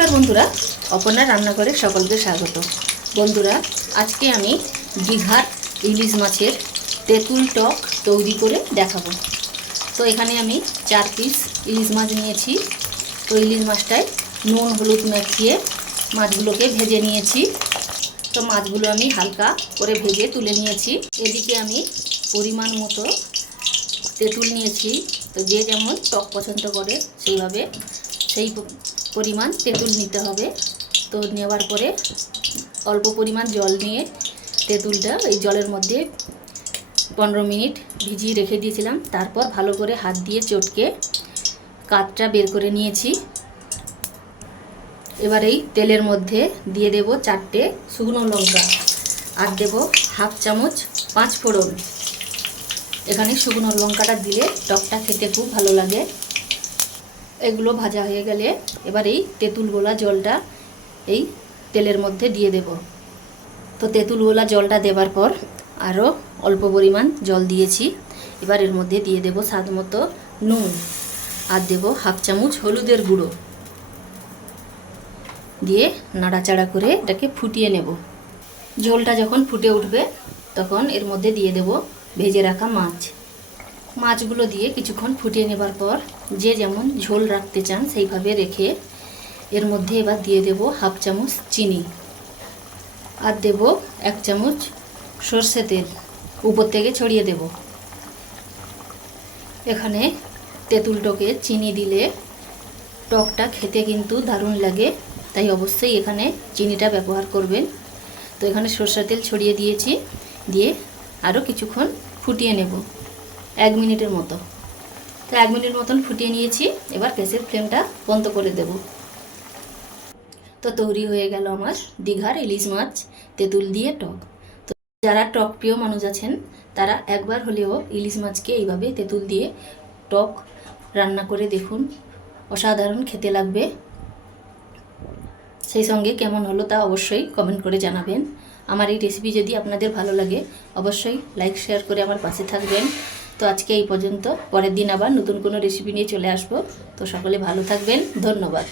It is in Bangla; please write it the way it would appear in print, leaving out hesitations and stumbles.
নমস্কার বন্ধুরা, অপর্ণা রান্নাঘরে সকলকে স্বাগত। বন্ধুরা, আজকে আমি দীঘার ইলিশ মাছের তেঁতুল টক তৈরি করে দেখাবো। তো এখানে আমি 4 পিস ইলিশ মাছ নিয়েছি। তো ইলিশ মাছটায় নুন হলুদ মাখিয়ে মাছগুলোকে ভেজে নিয়েছি। তো মাছগুলো আমি হালকা করে ভেজে তুলে নিয়েছি। এদিকে আমি পরিমাণ মতো তেঁতুল নিয়েছি। তো যে যেমন টক পছন্দ করে সেই পরিমাণ তেঁতুল নিতে হবে। তো নেওয়ার পরে অল্প পরিমাণ জল নিয়ে তেঁতুলটা এই জলের মধ্যে 15 মিনিট ভিজিয়ে রেখে দিয়েছিলাম। তারপর ভালো করে হাত দিয়ে চটকে কাঠটা বের করে নিয়েছি। এবার এই তেলের মধ্যে দিয়ে দেব 4টে শুকনো লঙ্কা আর দেব হাফ চামচ 5 ফোড়ন। এখানে শুকনো লঙ্কাটা দিলে টকটা খেতে খুব ভালো লাগে। এগুলো ভাজা হয়ে গেলে এবার এই তেঁতুল গোলা জলটা এই তেলের মধ্যে দিয়ে দেব। তো তেঁতুল গোলা জলটা দেওয়ার পর আরও অল্প পরিমাণ জল দিয়েছি। এবার এর মধ্যে দিয়ে দেব স্বাদ মতো নুন আর দেব হাফ চামচ হলুদের গুঁড়ো দিয়ে নাড়াচাড়া করে এটাকে ফুটিয়ে নেব। ঝোলটা যখন ফুটে উঠবে তখন এর মধ্যে দিয়ে দেব ভেজে রাখা মাছগুলো দিয়ে কিছুক্ষণ ফুটিয়ে নেবার পর যে যেমন ঝোল রাখতে চান সেইভাবে রেখে এর মধ্যে এবার দিয়ে দেব হাফ চামচ চিনি আর দেব 1 চামচ সর্ষে তেল উপর থেকে ছড়িয়ে দেব। এখানে তেঁতুল টকে চিনি দিলে টকটা খেতে কিন্তু দারুণ লাগে, তাই অবশ্যই এখানে চিনিটা ব্যবহার করবেন। তো এখানে সর্ষে তেল ছড়িয়ে দিয়েছি, দিয়ে আরও কিছুক্ষণ ফুটিয়ে নেব 1 মিনিটের মতো। তো 1 মিনিট মতন ফুটিয়ে নিয়েছি। এবার গ্যাসের ফ্লেমটা বন্ধ করে দেব। তো তৈরি হয়ে গেল আমার দীঘার ইলিশ মাছ তেঁতুল দিয়ে টক। তো যারা টক প্রিয় মানুষ আছেন তারা একবার হলেও ইলিশ মাছকে এইভাবে তেঁতুল দিয়ে টক রান্না করে দেখুন, অসাধারণ খেতে লাগবে। সেই সঙ্গে কেমন হলো তা অবশ্যই কমেন্ট করে জানাবেন। আমার এই রেসিপি যদি আপনাদের ভালো লাগে অবশ্যই লাইক শেয়ার করে আমার পাশে থাকবেন। তো আজকে এই পর্যন্ত, পরের দিন আবার নতুন কোনো রেসিপি নিয়ে চলে আসবো। তো সকলে ভালো থাকবেন, ধন্যবাদ।